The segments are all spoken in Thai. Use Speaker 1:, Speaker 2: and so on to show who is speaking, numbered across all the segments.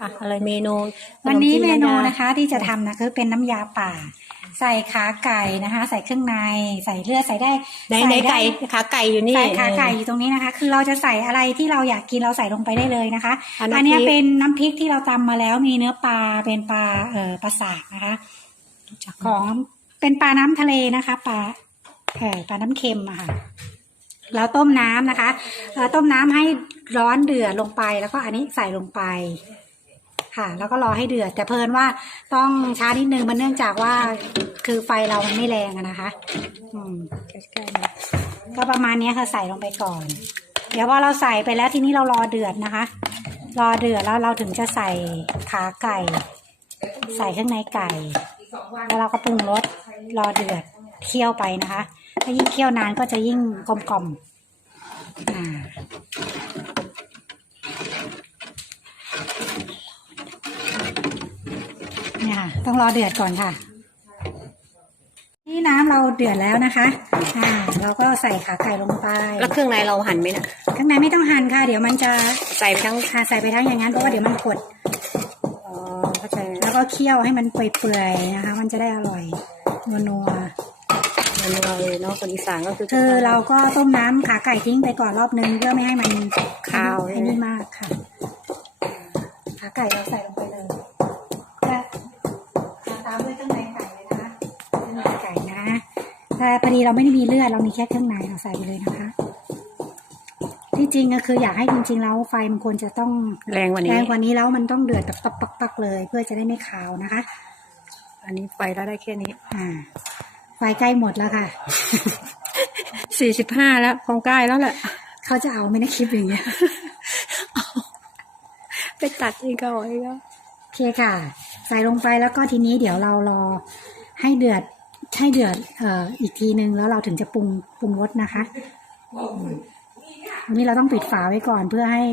Speaker 1: อะอะไรเมนู
Speaker 2: วันนี้
Speaker 1: ข
Speaker 2: เม
Speaker 1: จี
Speaker 2: นู
Speaker 1: ยา
Speaker 2: นะคะที่จะทำนะคือเป็นน้ำยาป่า ใส่ขาไก่นะคะ ใส่เครื่องในใส่เลือดใส่ได้
Speaker 1: ในใน
Speaker 2: ใส่ด้
Speaker 1: ไก่ขาไก่อยู่นี่
Speaker 2: ใส่ขาไก่อยู่ตรงนี้นะคะ คือเราจะใส่อะไรที่เราอยากกินเราใส่ลงไปได้เลยนะคะ
Speaker 1: อันน้ำ
Speaker 2: อันเนี้ย
Speaker 1: พริก
Speaker 2: เป็นน้ำพริกที่เราตำมาแล้วมีเนื้อปลาเป็นปลาเอ่อปลาสากนะคะของเป็นปลาน้ำทะเลนะคะปลาเอ่อปลาน้ำเค็มอะค่ะเราต้มน้ำนะคะเราต้มน้ำให้ร้อนเดือดลงไปแล้วก็อันนี้ใส่ลงไป ค่ะ แล้วก็รอให้เดือด แต่เพลินว่าต้องช้านิดนึงมันเนื่องจากว่าคือไฟเรามันไม่แรงอะนะคะ อืม
Speaker 1: ก็
Speaker 2: ประมาณนี้ค่ะใส่ลงไปก่อน เดี๋ยวพอเราใส่ไปแล้วทีนี้เรารอเดือดนะคะ รอเดือดแล้วเราถึงจะใส่ขาไก่ ใส่เครื่องในไก่ แล้วเราก็ปรุงรสรอเดือดเคี่ยวไปนะคะ ถ้ายิ่งเคี่ยวนานก็จะยิ่งกลมกล่อมอ่า นี่ยค่ะ ต้องรอเดือดก่อนค่ะ นี่น้ำเราเดือดแล้วนะคะ อ่า เราก็ใส่ขาไก่ลงไป
Speaker 1: แล้วเครื่องในเราหั่นไหมนะ
Speaker 2: ข้างในไม่ต้องหั่นค่ะ เดี๋ยวมันจะ
Speaker 1: ใส่ไปทั้ง
Speaker 2: ค่ะใส่ไปทั้งอย่างนั้นเพราะว่าเดี๋ยวมันกด
Speaker 1: อ๋อเข้าใจ
Speaker 2: แล้วก็เคี่ยวให้มันเปื่อยๆนะคะ มันจะได้อร่อยนัว
Speaker 1: เมนูเราเลยเนาะคนอีสานก็คือ
Speaker 2: ๆคือเราก็ต้มน้ำขาไก่ทิ้งไปก่อนรอบนึงเพื่อไม่ให้มัน
Speaker 1: คาว
Speaker 2: ไอ้นี่มากค่ะ ขาไก่เราใส่ลงไปเลยและ ตามด้วยเครื่องในไก่เลยนะคะเครื่องในไก่นะแต่พอดีเราไม่ได้มีเลือดเรามีแค่เครื่องในเราใส่ไปเลยนะคะ ที่จริงก็คืออยากให้จริงๆแล้วไฟมันควรจะต้อง
Speaker 1: แรงกว่า
Speaker 2: แร
Speaker 1: นี้
Speaker 2: งกว่านี้แล้วมันต้องเดือดแบบปักปักปักเลย เพื่อจะได้ไม่ขาวนะคะ
Speaker 1: อันนี้ไฟแล้วได้แค่นี้
Speaker 2: อ่า ไฟใกล้หมดแล้วค่ะ
Speaker 1: สี่สิบห้าแล้วคงใกล้แล้วแหละ
Speaker 2: เขาจะเอาไหม่ได้คลิปอย่างเงี้ย
Speaker 1: ไปตัดอีกก็เอาอีกแล้ว
Speaker 2: โอเคค่ะ ใส่ลงไปแล้วก็ทีนี้เดี๋ยวเรารอให้เดือดให้เดือดเอ่ออีกทีนึงแล้วเราถึงจะปรุงปรุงรสนะคะอืมอันนี้เราต้องปิดฝาไว้ก่อนเพื่อให้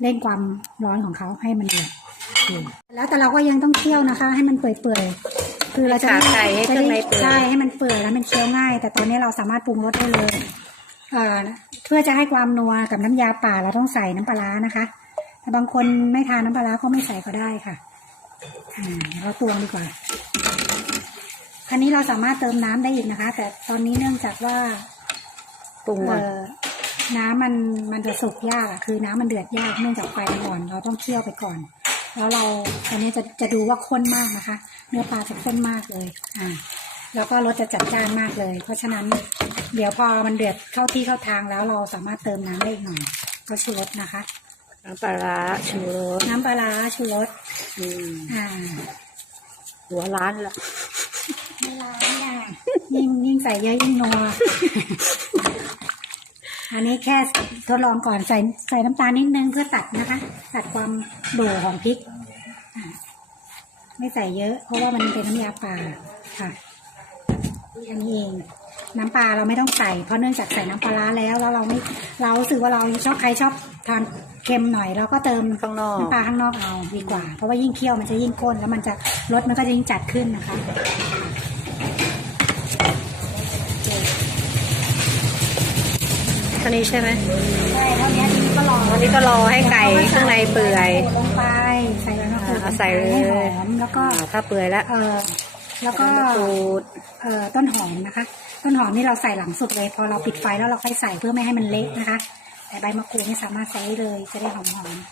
Speaker 2: เร่งความร้อนของเขาให้มันเดือดโอเคแล้วแต่เราก็ยังต้องเคี่ยวนะคะ ให้มันเปื่อยๆคือเราจะ
Speaker 1: ขาไก่ให้เครื่องในเปื่อย
Speaker 2: ใช่ให้มันเปื่อยแล้วมันเคี้ยวง่าย แต่ตอนนี้เราสามารถปรุงรสได้เลยเอ่อเพื่อจะให้ความนัวกับน้ำยาป่าเราต้องใส่น้ำปลาร้านะคะแต่บางคนไม่ทานน้ำปลาร้าก็ไม่ใส่ก็ได้ค่ะอ่า เดี๋ยวเราตวงดีกว่าอันนี้เราสามารถเติมน้ำได้อีกนะคะ แต่ตอนนี้เนื่องจากว่า
Speaker 1: ปรุงก่อน
Speaker 2: เอ่อน้ำมันมันจะสุกยากอะคือน้ำมันเดือดยากเนื่องจากไฟมันอ่อน เราต้องเคี่ยวไปก่อน แล้วเราอันนี้จะจะดูว่าข้นมากนะคะ เนื้อปลาจะข้นมากเลย อ่า แล้วก็รสจะจัดจ้านมากเลย เพราะฉะนั้น เดี๋ยวพอมันเดือดเข้าที่เข้าทางแล้วเราสามารถเติมน้ำได้อีกหน่อย ก็ชูรสนะคะ
Speaker 1: น้ำปลาร้าชูรส
Speaker 2: น้ำปลาร้าชูรส
Speaker 1: อ่าหัวร้านละ
Speaker 2: ไม่ร้ายอะยิ่งยิ่งใส่เยอะยิ่งนัวอันนี้แค่ทดลองก่อนใส่ใส่น้ำตาลนิดนึงเพื่อตัดนะคะ ตัดความโด่ของพริก ไม่ใส่เยอะ เพราะว่ามันเป็นน้ำยาป่าค่ะอันนี้เองน้ำปลาเราไม่ต้องใส่เพราะเนื่องจากใส่น้ำปลาแล้วแล้วเราไม่เราสึกว่าเราชอบใครชอบทาน เค็มหน่อยเราก็เติม
Speaker 1: ข้างนอก
Speaker 2: น้ำปลาข้างนอกเอาดีกว่า เพราะว่ายิ่งเคี่ยวมันจะยิ่งข้นแล้วมันจะรสมันก็จะยิ่งจัดขึ้นนะคะ
Speaker 1: เท่านี้ใช่ไหม
Speaker 2: ใช่เท่านี้ทีนี้ก็รอ
Speaker 1: อันนี้ก็รอให้ไก่ข้างในเปื่อย
Speaker 2: ลงไปใส่ใบมะกรูด
Speaker 1: อ่าใส่เลย
Speaker 2: ให้หอมแล้วก็
Speaker 1: อ่าถ้าเปื่อยแล้ว
Speaker 2: เออแล้วก็
Speaker 1: มะกรูด
Speaker 2: เอ่อต้นหอมนะคะ ต้นหอมนี่เราใส่หลังสุดเลย พอเราปิดไฟแล้วเราค่อยใส่เพื่อไม่ให้มันเละนะคะ แต่ใบมะกรูดนี่สามารถใส่เลย จะได้หอมๆ